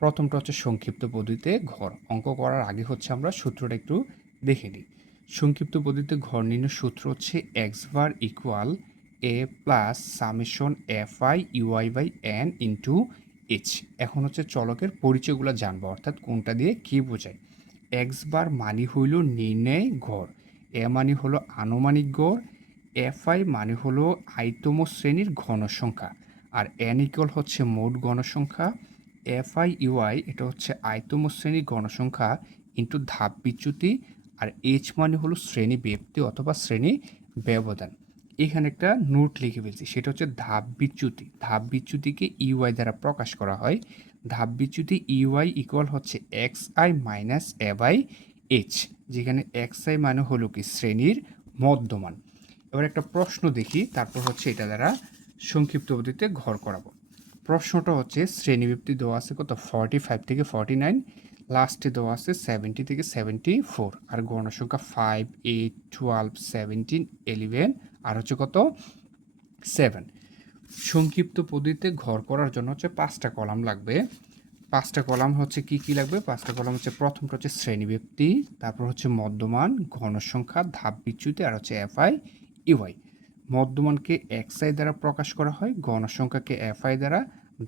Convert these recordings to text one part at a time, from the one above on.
প্রথমটা হচ্ছে সংক্ষিপ্ত পদ্ধতিতে ঘর। অঙ্ক করার আগে হচ্ছে আমরা সূত্রটা একটু দেখে নিই। সংক্ষিপ্ত পদ্ধতিতে ঘর নির্ণয়ের সূত্র হচ্ছে x bar equal a plus summation f i u i by n into h. এখন হচ্ছে চলকের পরিচয়গুলো জানবো, অর্থাৎ কোনটা দিয়ে কী বোঝায়। এক্স বার মানে হইল নির্ণয় গড়, এ মানে হলো আনুমানিক গড়, এফ আই মানে হলো আইতম শ্রেণীর ঘনসংখ্যা, আর এন ইকুয়াল হচ্ছে মোট গণসংখ্যা, এফ আই ইউআই এটা হচ্ছে আইতম শ্রেণীর গণসংখ্যা ইন্টু ধাপ বিচ্যুতি, আর এইচ মানে হলো শ্রেণী ব্যক্তি অথবা শ্রেণী ব্যবধান। এখানে একটা নোট লিখে ফেলছি, সেটা হচ্ছে ধাপ বিচ্যুতি। ধাপ বিচ্যুতিকে ইউআই দ্বারা প্রকাশ করা হয়। ধাপ বিচ্যুতি ইউআই ইকুয়াল হচ্ছে x i minus a by h, যেখানে এক্স আই মানে হলো কি শ্রেণীর মধ্যমান। এবার একটা প্রশ্ন দেখি, তারপর হচ্ছে এটা দ্বারা সংক্ষিপ্ত পদ্ধতিতে ঘর করাবো। প্রশ্নটা হচ্ছে শ্রেণীব্যক্তি দেওয়া আছে কত 45 থেকে 49, লাস্টে দেওয়া আছে 70 থেকে 74, আর গণসংখ্যা 5, 8, 12, 17, 11 আর হচ্ছে কত 7। সংক্ষিপ্ত পদ্ধতিতে ঘর করার জন্য হচ্ছে 5টা কলাম লাগবে। 5টা কলাম হচ্ছে কি কি লাগবে? 5টা কলাম হচ্ছে, প্রথমটা হচ্ছে শ্রেণীব্যক্তি, তারপর হচ্ছে মধ্যমান, ঘনসংখ্যা, ধাপ বিচ্যুতি আর হচ্ছে এফআই ইউআই। মধ্যমানকে এক্সআই দ্বারা প্রকাশ করা হয়, গণসংখ্যাকে এফআই দ্বারা,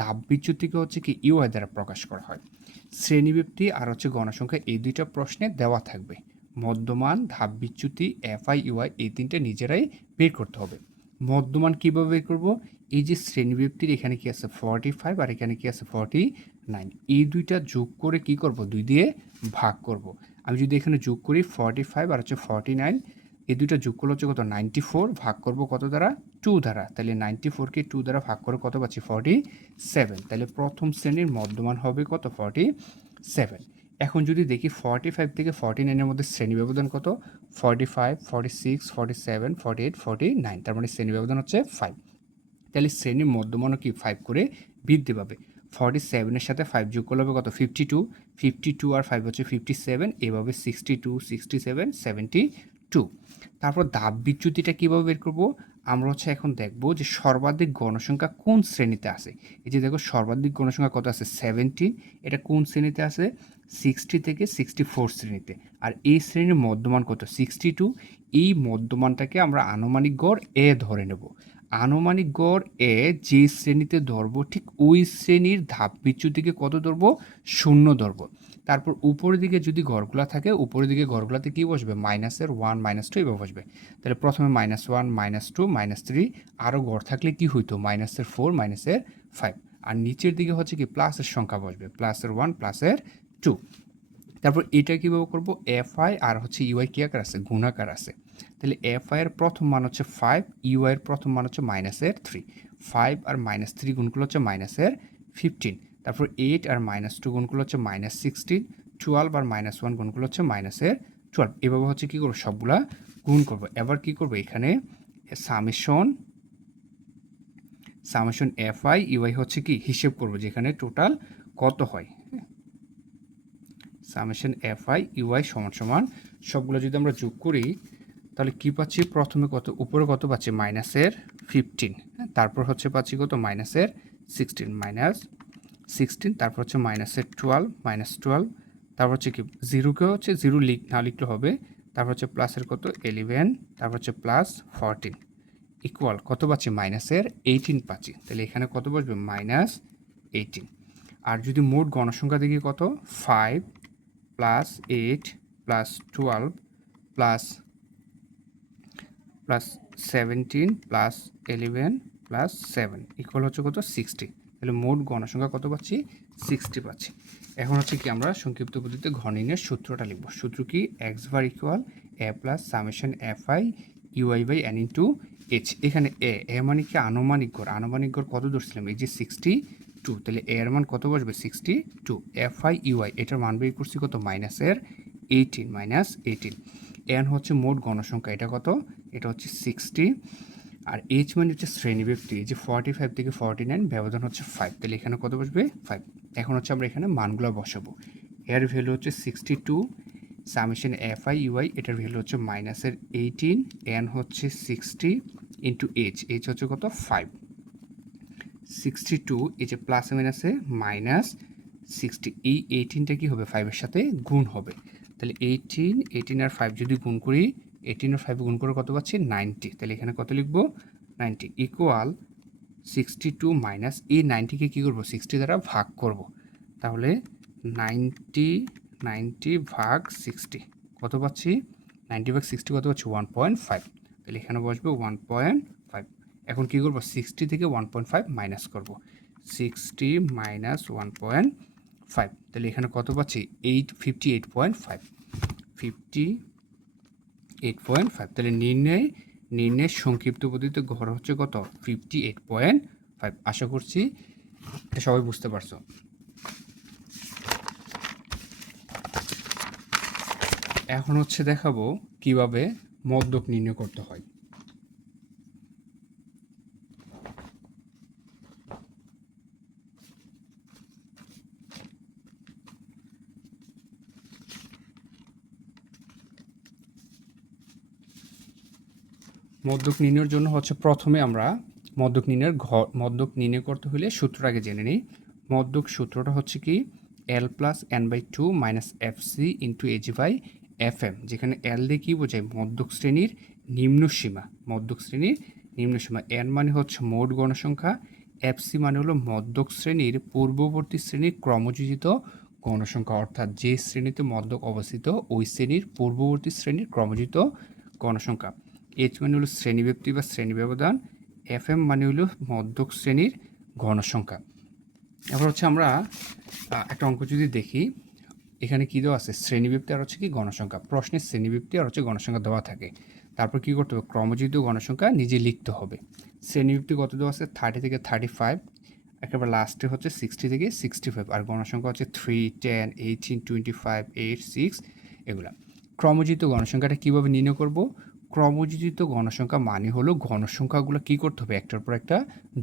ধাপ বিচ্যুতিকে হচ্ছে কি ইউআই দ্বারা প্রকাশ করা হয়। শ্রেণীব্যক্তি আর হচ্ছে গণসংখ্যা এই দুইটা প্রশ্নে দেওয়া থাকবে। মধ্যমান, ধাপ বিচ্যুতি, এফআই ইউআই এই তিনটে নিজেরাই বের করতে হবে। মধ্যমান কীভাবে বের করব? এই যে শ্রেণীব্যক্তির এখানে কি আছে 45 আর এখানে কি আছে 49, এই দুইটা যোগ করে কি করব? 2 দিয়ে ভাগ করব। আমি যদি এখানে যোগ করি 45 আর হচ্ছে 49, এই দুইটা যোগ করলে হচ্ছে কত 94, ভাগ করব কত দ্বারা? 2 দ্বারা। তাহলে 94কে 2 দ্বারা ভাগ করে কত পাচ্ছি? 47। তাহলে প্রথম শ্রেণীর মধ্যমান হবে কত? 47। এখন যদি দেখি 45 থেকে 49 এর মধ্যে শ্রেণী ব্যবধান কত? 45, 46, 47, 48, 49, তার মানে শ্রেণী ব্যবধান হচ্ছে 5। তাহলে শ্রেণীর মধ্যমানও কি 5 করে বৃদ্ধি পাবে। 47 এর সাথে 5 যোগ করলে হবে কত? 52, 52 আর 5 হচ্ছে 57, এভাবে 62, 67, 72। তারপর ধাপ বিচ্যুতিটা কীভাবে বের করব? আমরা হচ্ছে এখন দেখব যে সর্বাধিক গণসংখ্যা কোন শ্রেণীতে আছে। এই যে দেখো সর্বাধিক গণসংখ্যা কত আছে? 17, এটা কোন শ্রেণীতে আছে? 60 থেকে 64 শ্রেণীতে। আর এই শ্রেণীর মধ্যমান কত? 62। এই মধ্যমানটাকে আমরা আনুমানিক গড় এ ধরে নেব। আনুমানিক গড় এ যে শ্রেণীতে ধরব, ঠিক ওই শ্রেণীর ধাপ বিচ্যুতিকে কত ধরব? 0 ধরব। তারপর উপরের দিকে যদি ঘরগুলা থাকে, উপরের দিকে ঘরগুলাতে কি বসবে? মাইনাসের 1, -2 এভাবে বসবে। তাহলে প্রথমে -1, -2, -3, আরও ঘর থাকলে কি হইতো? -4, -5। আর নিচের দিকে হচ্ছে কি প্লাসের সংখ্যা বসবে, +1, +2। তারপর এটা কীভাবে করব? এফআই আর হচ্ছে ইউআই কী আকার আছে? গুণাকার আছে। তাহলে এফআই এর প্রথম মান হচ্ছে 5, ইউআই এর প্রথম মান হচ্ছে -3। 5 আর -3 গুণগুলো হচ্ছে -15। তারপর 8 আর -2 গুণগুলো হচ্ছে -16। 12 আর -1 গুণগুলো হচ্ছে -12। এভাবে হচ্ছে কী করবো? সবগুলা গুণ করব। এবার কী করব? এখানে সামেশন এফআই ইউআই হচ্ছে কি হিসেব করব, যেখানে টোটাল কত হয়। সামেশন এফআই ইউআই সমান সমান সবগুলো যদি আমরা যোগ করি তাহলে কি পাচ্ছি? প্রথমে কত? উপরে কত পাচ্ছি? -15। তারপর হচ্ছে পাচ্ছি কত? -16, তারপর হচ্ছে -12, তারপর হচ্ছে কি জিরোকে হচ্ছে জিরো না লিখলে হবে, তারপর হচ্ছে প্লাসের কত? 11, তারপর হচ্ছে +14 ইকুয়াল কত পাচ্ছি? -18 পাচ্ছি। তাহলে এখানে কত বসবে? -18। আর যদি মোট গণসংখ্যা দেখি কত? 5 +8 +12 +17 +11 +7 ইকুয়াল হচ্ছে কত? 60। তাহলে মোট গণসংখ্যা কত পাচ্ছি? 60 পাচ্ছি। এখন হচ্ছে কি আমরা সংক্ষিপ্ত পদ্ধতিতে ঘর নির্ণয়ের সূত্রটা লিখব। সূত্র কি? X bar equal a plus summation f i u i by n into h. এখানে এ মানে কি? আনুমানিক গড়। আনুমানিক গড় কত ধরছিলাম? এই যে 62। তাহলে এর মান কত বসবে? 62। এফআই ইউআই এটার মান বের করছি কত? -18। এন হচ্ছে মোট গণসংখ্যা, এটা কত? এটা হচ্ছে 60। আর এইচ মানে হচ্ছে শ্রেণীব্যক্তি, যে 45 থেকে 49, ব্যবধান হচ্ছে 5। তাহলে এখানে কত বসবে? 5। এখন হচ্ছে আমরা এখানে মানগুলো বসাবো। এর ভ্যালু হচ্ছে 62, সামেশন এফআই ইউআই এটার ভ্যালু হচ্ছে -18, এন হচ্ছে 60 ইন্টু এইচ হচ্ছে কত? 5। 62, এই যে প্লাসে মাইনাসে 60, এই 18টা কী হবে 5-এর সাথে গুণ হবে। তাহলে 18 আর 5 যদি গুণ করি, 18 আর 5 গুণ করে কত পাচ্ছি 90। তাহলে এখানে কত লিখব 90 ইকুয়াল 62 মাইনাস এই 90কে কী করবো 60 দ্বারা ভাগ করব। তাহলে 90 ভাগ 60 কত পাচ্ছি 90 ভাগ 60 কত পাচ্ছি 1.5। তাহলে এখানে বসবে 1.5। এখন কী করবো 60 থেকে 1.5 মাইনাস করব। 60 মাইনাস 1.5 তাহলে এখানে কত পাচ্ছি 58.5 58.5। তাহলে নির্ণয়ের সংক্ষিপ্ত পদ্ধতিতে ঘর হচ্ছে কত 58.5। আশা করছি এটা সবাই বুঝতে পারছো। এখন হচ্ছে দেখাবো কিভাবে মদ্যক নির্ণয় করতে হয়। মদ্যক নির্ণয়ের জন্য হচ্ছে প্রথমে আমরা মদ্যক নির্ণয় করতে হলে সূত্রটা আগে জেনে নিই। মদ্যক সূত্রটা হচ্ছে কি L+N/2 - FC × AG/FM, যেখানে L দিয়ে কী বোঝায় মদ্যক শ্রেণীর নিম্ন সীমা। N মানে হচ্ছে মোট গণসংখ্যা, FC মানে হলো মদ্যক শ্রেণীর পূর্ববর্তী শ্রেণীর ক্রমযোজিত গণসংখ্যা, অর্থাৎ যে শ্রেণীতে মদ্যক অবস্থিত ওই শ্রেণীর পূর্ববর্তী শ্রেণীর ক্রমযোজিত গণসংখ্যা। H মানে হলো শ্রেণীব্যাপ্তি বা শ্রেণী ব্যবধান, FM মানে হলো মদ্যক শ্রেণীর গণসংখ্যা। এবার হচ্ছে আমরা একটা অঙ্ক যদি দেখি, এখানে কী দেওয়া আছে শ্রেণীব্যাপ্তি আর হচ্ছে কি গণসংখ্যা। প্রশ্নের শ্রেণীব্যাপ্তি আর হচ্ছে গণসংখ্যা দেওয়া থাকে, তারপর কী করতে হবে ক্রমযোজিত গণসংখ্যা নিজে লিখতে হবে। শ্রেণীব্যাপ্তি কত দেওয়া আছে 30 থেকে 35, একেবারে লাস্টে হচ্ছে 60 থেকে 65, আর গণসংখ্যা হচ্ছে 3, 10, 18, 25, 8, 6 এগুলা। ক্রমযোজিত গণসংখ্যাটা কীভাবে নির্ণয় করব? ক্রমযোজিত গণসংখ্যা মানে হলো গণসংখ্যাগুলো কী করতে হবে একটার পর একটা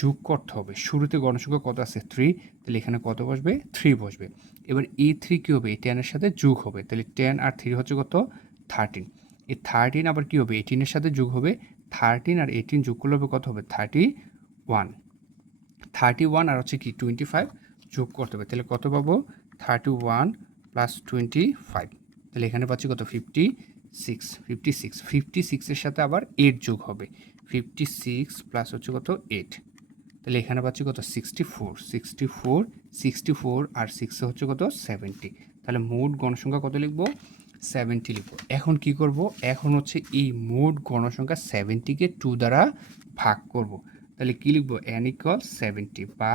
যোগ করতে হবে। শুরুতে গণসংখ্যা কত আছে 3, তাহলে এখানে কত বসবে 3 বসবে। এবার এই 3 কী হবে এই 10 এর সাথে যোগ হবে, তাহলে 10 আর 3 হচ্ছে কত 13। এই 13 আবার কী হবে 18 এর সাথে যোগ হবে, 13 আর 18 যোগ করলে হবে কত হবে 31 আর হচ্ছে কি 25 যোগ করতে হবে, তাহলে কত পাবো 31 + 25, তাহলে এখানে পাচ্ছি কত 56 এর সাথে আবার 8 যোগ হবে, 56 প্লাস হচ্ছে কত 8, তাহলে এখানে পাচ্ছি কত 64 আর 6 হচ্ছে কত 70, তাহলে মোট গণসংখ্যা কত লিখবো 70 লিখবো। এখন কি করব, এখন হচ্ছে এই মোট গণসংখ্যা 70কে 2 দ্বারা ভাগ করব, তাহলে কী লিখবো n = 70 বা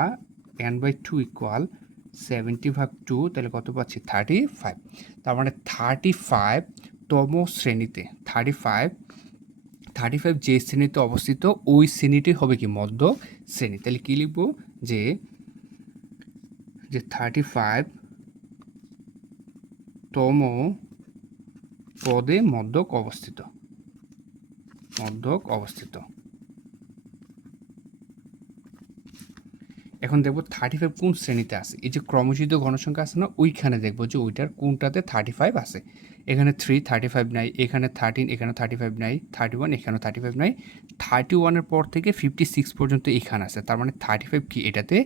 n/2 = 70 ভাগ 2, তাহলে কত পাচ্ছি 35। তার মানে 35তম শ্রেণীতে 35 যে শ্রেণীতে অবস্থিত ওই শ্রেণীটি হবে কি মদ্যক শ্রেণী। তাহলে কী লিখব যে 35তম পদে মদ্যক অবস্থিত। এখন দেখব 35 কোন শ্রেণীতে আছে। এই যে ক্রমযোজিত গণসংখ্যা আছে না, ওইখানে দেখব যে ওইটার কোনটাতে 35 আছে। এখানে 3 35 নাই, এখানে 13 এখানে 35 নাই, 31 এখানেও 35 নাই, 31 পর থেকে 56 পর্যন্ত এখানে আছে, তার মানে 35 কি এটাতে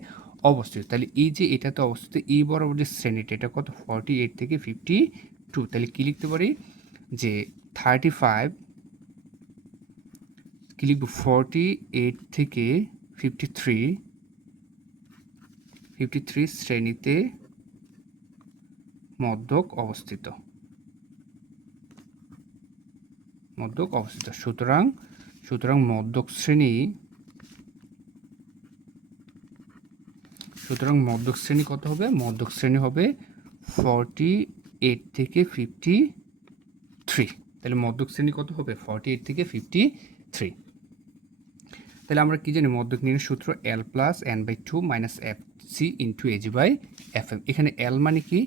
অবস্থিত। তাহলে এই যে এটাতে অবস্থিত এই বরাবর যে শ্রেণীটা এটা কত 48 থেকে 52, তাহলে কি লিখতে পারি যে 35 কি লিখব 48 থেকে 53 শ্রেণীতে মদ্যক অবস্থিত। সুতরাং মদ্যক শ্রেণী কত হবে, মদ্যক শ্রেণী হবে 48 থেকে 53, তাহলে মদ্যক শ্রেণী কত হবে 48 থেকে 53। তাহলে আমরা কি জানি মদ্যক নির্ণয়ের সূত্র L+N/2 - FC × AG/FM। এখানে L মানে কি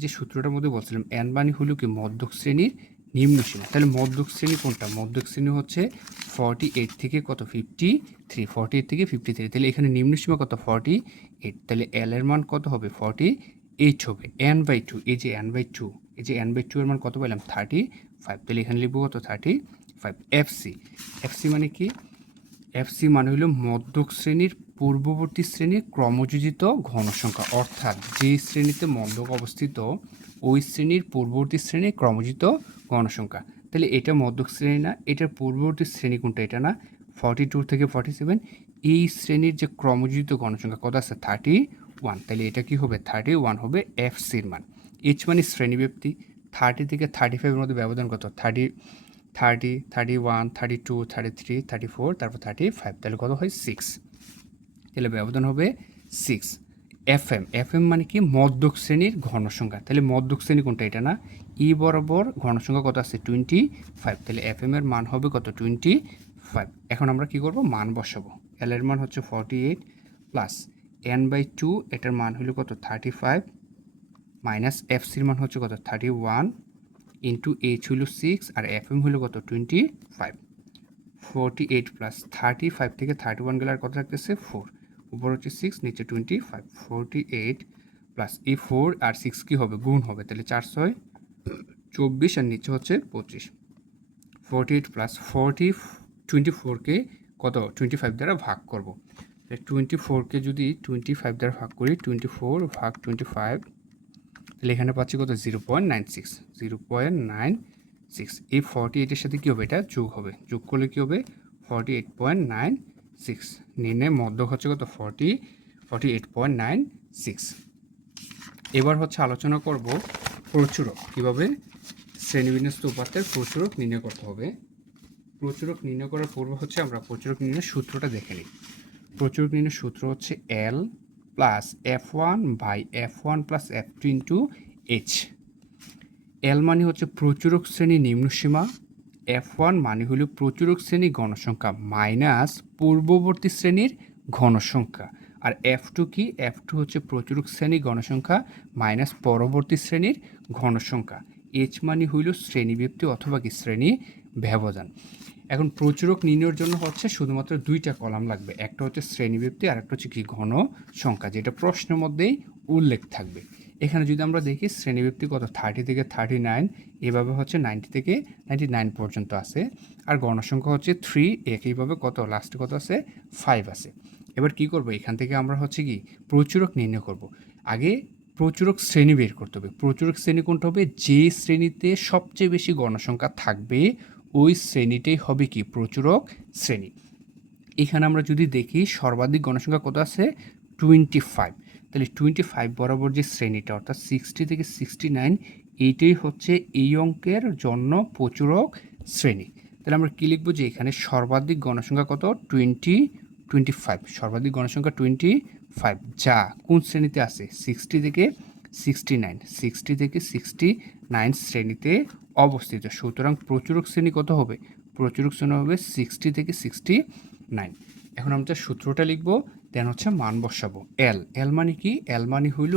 যে সূত্রটার মধ্যে বলছিলাম N মানে হলো কি মদ্যক শ্রেণীর নিম্ন সীমা। তাহলে মদ্যক শ্রেণী কোনটা, মদ্যক শ্রেণী হচ্ছে 48 থেকে কত 53, তাহলে এখানে নিম্ন সীমা কত 48, তাহলে L এর মান কত হবে 48 হবে। N/2 এই যে N/2 এর মান কত পেলাম 35, তাহলে এখানে লিখবো কত 35। FC মানে কি, FC মানে হলো মদ্যক শ্রেণীর পূর্ববর্তী শ্রেণীর ক্রমযোজিত ঘনসংখ্যা, অর্থাৎ যে শ্রেণীতে মধ্যক অবস্থিত ওই শ্রেণীর পূর্ববর্তী শ্রেণীর ক্রমযোজিত ঘনসংখ্যা। তাহলে এটা মধ্যক শ্রেণী না, এটার পূর্ববর্তী শ্রেণী কোনটা? এটা না, 42 থেকে 47। এই শ্রেণীর যে ক্রমযোজিত ঘনসংখ্যা কত আছে? 31। তাহলে এটা কি হবে? 31 হবে এফ সির মান। এইচ মানে শ্রেণীব্যাপ্তি। 30 থেকে 35-এর মধ্যে ব্যবধান কত? 30, 31, 32, 33, 34, তারপর 35। তাহলে কত হয়? 6। তাহলে ব্যবধান হবে 6। এফএম মানে কি? মধ্যক শ্রেণীর ঘনসংখ্যা। তাহলে মধ্যক শ্রেণী কোনটা? এটা না, ই বরাবর ঘনসংখ্যা কত আছে? 25। তাহলে এফএম এর মান হবে কত? 25। এখন আমরা কি করব? মান বসাবো। এল এর মান হচ্ছে 48 প্লাস n/2, এটার মান হলো কত? 35 মাইনাস এফ সির মান হচ্ছে কত? 31 ইন্টু এইচ হলো 6 আর এফএম হলো কত? 25। 48 প্লাস 35 থেকে 31 গেলে আর কত থাকতেছে? 4। উপর হচ্ছে 6, নিচে 25। 48 প্লাস এই 4 আর 6 কি হবে? গুণ হবে। তাহলে 4 6 24 আর নিচে হচ্ছে 25। 48 প্লাস 24কে কত? 25 দ্বারা ভাগ করব। 24কে যদি 25 দ্বারা ভাগ করি, 24 ভাগ 25, তাহলে এখানে পাচ্ছি কত? 0.96। 0.96। এই 48-এর সাথে কী হবে? এটা যোগ হবে। যোগ করলে কী হবে? 48.96। নির্ণয় মধ্যক হচ্ছে কত? 48.96। এবার হচ্ছে আলোচনা করব প্রচুরক, কীভাবে শ্রেণীবিন্যস্ত উপাত্তের প্রচুরক নির্ণয় করতে হবে। প্রচুরক নির্ণয় করার পূর্বে হচ্ছে আমরা প্রচুরক নির্ণয়ের সূত্রটা দেখে নিই। প্রচুরক নির্ণয়ের সূত্র হচ্ছে L plus F1 by F1 plus F2 into H. L মানে হচ্ছে প্রচুরক শ্রেণী নিম্নসীমা, F1 মানে হলো প্রচুরক শ্রেণী গণসংখ্যা মাইনাস পূর্ববর্তী শ্রেণীর ঘনসংখ্যা, আর F2 কি? F2 হচ্ছে প্রচুরক শ্রেণী গণসংখ্যা মাইনাস পরবর্তী শ্রেণীর ঘনসংখ্যা। এইচ মানে হইল শ্রেণীব্যাপ্তি অথবা কি শ্রেণী ব্যবধান। এখন প্রচুরক নির্ণয়ের জন্য হচ্ছে শুধুমাত্র দুইটা কলাম লাগবে, একটা হচ্ছে শ্রেণীব্যাপ্তি আর একটা হচ্ছে কি? ঘন সংখ্যা, যেটা প্রশ্নের মধ্যেই উল্লেখ থাকবে। এখানে যদি আমরা দেখি শ্রেণীব্যাপ্তি কত? 30 থেকে 39, এভাবে হচ্ছে 90 থেকে 99 পর্যন্ত আছে, আর গণসংখ্যা হচ্ছে 3, একইভাবে কত? লাস্টে কত আছে? 5 আছে। এবার কি করব? এখান থেকে আমরা হচ্ছে কি প্রচুরক নির্ণয় করব। আগে প্রচুরক শ্রেণী বের করতে হবে। প্রচুরক শ্রেণী কোনটা হবে? যে শ্রেণীতে সবচেয়ে বেশি গণসংখ্যা থাকবে ওই শ্রেণীটাই হবে কি? প্রচুরক শ্রেণী। এখানে আমরা যদি দেখি সর্বাধিক গণসংখ্যা কত আছে? 25। তাহলে 25 বরাবর যে শ্রেণীটা, অর্থাৎ 60 থেকে 69, এইটাই হচ্ছে এই অঙ্কের জন্য প্রচুরক শ্রেণী। তাহলে আমরা কী লিখবো? যে এখানে সর্বাধিক গণসংখ্যা কত? 25। সর্বাধিক গণসংখ্যা 25, যা কোন শ্রেণীতে আছে? 60 থেকে 69। 60 থেকে 69 শ্রেণীতে অবস্থিত। সুতরাং প্রচুরক শ্রেণী কত হবে? প্রচুরক শ্রেণী হবে 60 থেকে 69। এখন আমরা সূত্রটা লিখবো, দেন হচ্ছে মান বসাবো। এল মানে কি? এল মানে হইল,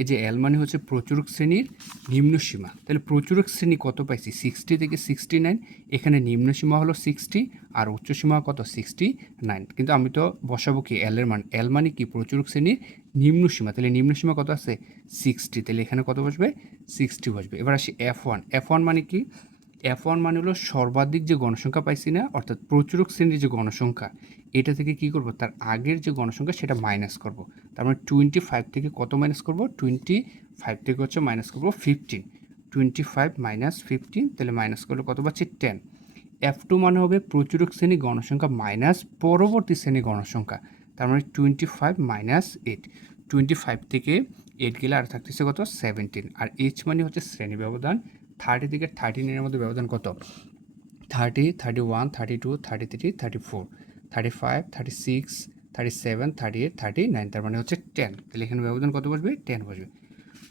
এই যে এল মানে হচ্ছে প্রচুরক শ্রেণীর নিম্নসীমা। তাহলে প্রচুরক শ্রেণী কত পাইছি? 60 থেকে 69। এখানে নিম্নসীমা হলো 60 আর উচ্চসীমা কত? 69। কিন্তু আমি তো বসাবো কি? এল এর মান। এল মানে কি? প্রচুরক শ্রেণীর নিম্নসীমা। তাহলে নিম্নসীমা কত আছে? 60। তাহলে এখানে কত বসবে? 60 বসবে। এবার আসি F1। F1 মানে কি? F1 মানে হলো সর্বাধিক যে গণসংখ্যা পাইছি না, অর্থাৎ প্রচুরক শ্রেণীর যে গণসংখ্যা, এটা থেকে কি করব? তার আগের যে গণসংখ্যা সেটা মাইনাস করব। তার মানে 25 থেকে কত মাইনাস করব? 25 থেকে হচ্ছে মাইনাস করব 15। 25 মাইনাস 15, তাহলে মাইনাস করলে কত পাচ্ছি? 10। F2 মানে হবে প্রচুরক শ্রেণী গণসংখ্যা মাইনাস পরবর্তী শ্রেণী গণসংখ্যা। তার মানে 25 মাইনাস 8। 25 থেকে 8 গেলে আর থাকতেছে কত? 17। আর এইচ মানে হচ্ছে শ্রেণী ব্যবধান। 30 থেকে 39-এর মধ্যে ব্যবধান কত? 30, 31, 32, 33, 34, 35, 36, 37, 38, 39, তার মানে হচ্ছে 10। তাহলে এখানে ব্যবধান কত বসবে? 10 বসবে।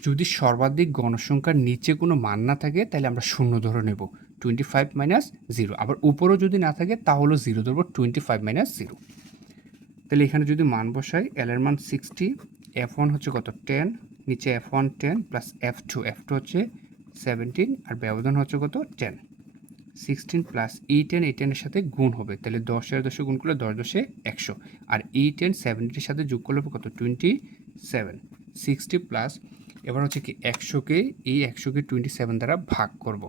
যদি সর্বাধিক গণসংখ্যার নিচে কোনো মান না থাকে তাহলে আমরা শূন্য ধরে নেব, 25 মাইনাস 0। আবার উপরেও যদি না থাকে তাহলে 0 ধরবো, 25 মাইনাস 0। তাহলে এখানে যদি মান বসাই, এল এর মান 60, F1 হচ্ছে কত? 10, নিচে F1 10 প্লাস F2 হচ্ছে 17, আর ব্যবধান হচ্ছে কত? 10। 16 প্লাস এই 10 এই 10-এর সাথে গুণ হবে, তাহলে 10 আর 10 গুণ করলে 10 10 100, আর এই 10 70-এর সাথে যোগ করলে কত? 27। 60 প্লাস, এবার হচ্ছে কি 100কে 27 দ্বারা ভাগ করব।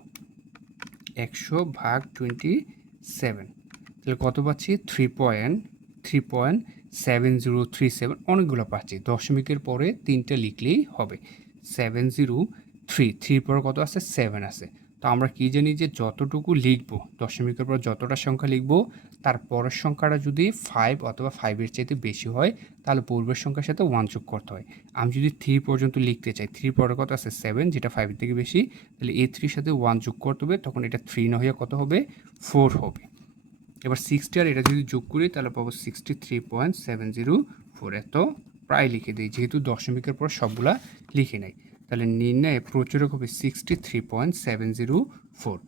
100 ভাগ 27, তাহলে কত পাচ্ছি? 3.3 7037 অনেকগুলো পাচ্ছি। দশমিকের পরে 3টা লিখলেই হবে। 703 3 পরে কত আছে? 7 আছে। তো আমরা কি জানি যে যতটুকু লিখবো, দশমিকের পর যতটা সংখ্যা লিখবো, তার পরের সংখ্যাটা যদি 5 অথবা 5 এর চাইতে বেশি হয়, তাহলে পূর্বের সংখ্যার সাথে 1 যোগ করতে হয়। আমি যদি 3 পর্যন্ত লিখতে চাই, 3 পরে কত আছে? 7, যেটা 5 এর থেকে বেশি, তাহলে এই 3 এর সাথে 1 যোগ করতে হবে, তখন এটা 3 না হয়ে কত হবে? 4 হবে। এবার 60 আর এটা যদি যোগ করি তাহলে পাবো 63.704। এত প্রায় লিখে দিই, যেহেতু দশমিকের পর সবগুলা লিখে নেই। তাহলে নির্ণয়ে প্রচুরক হবে 63.704।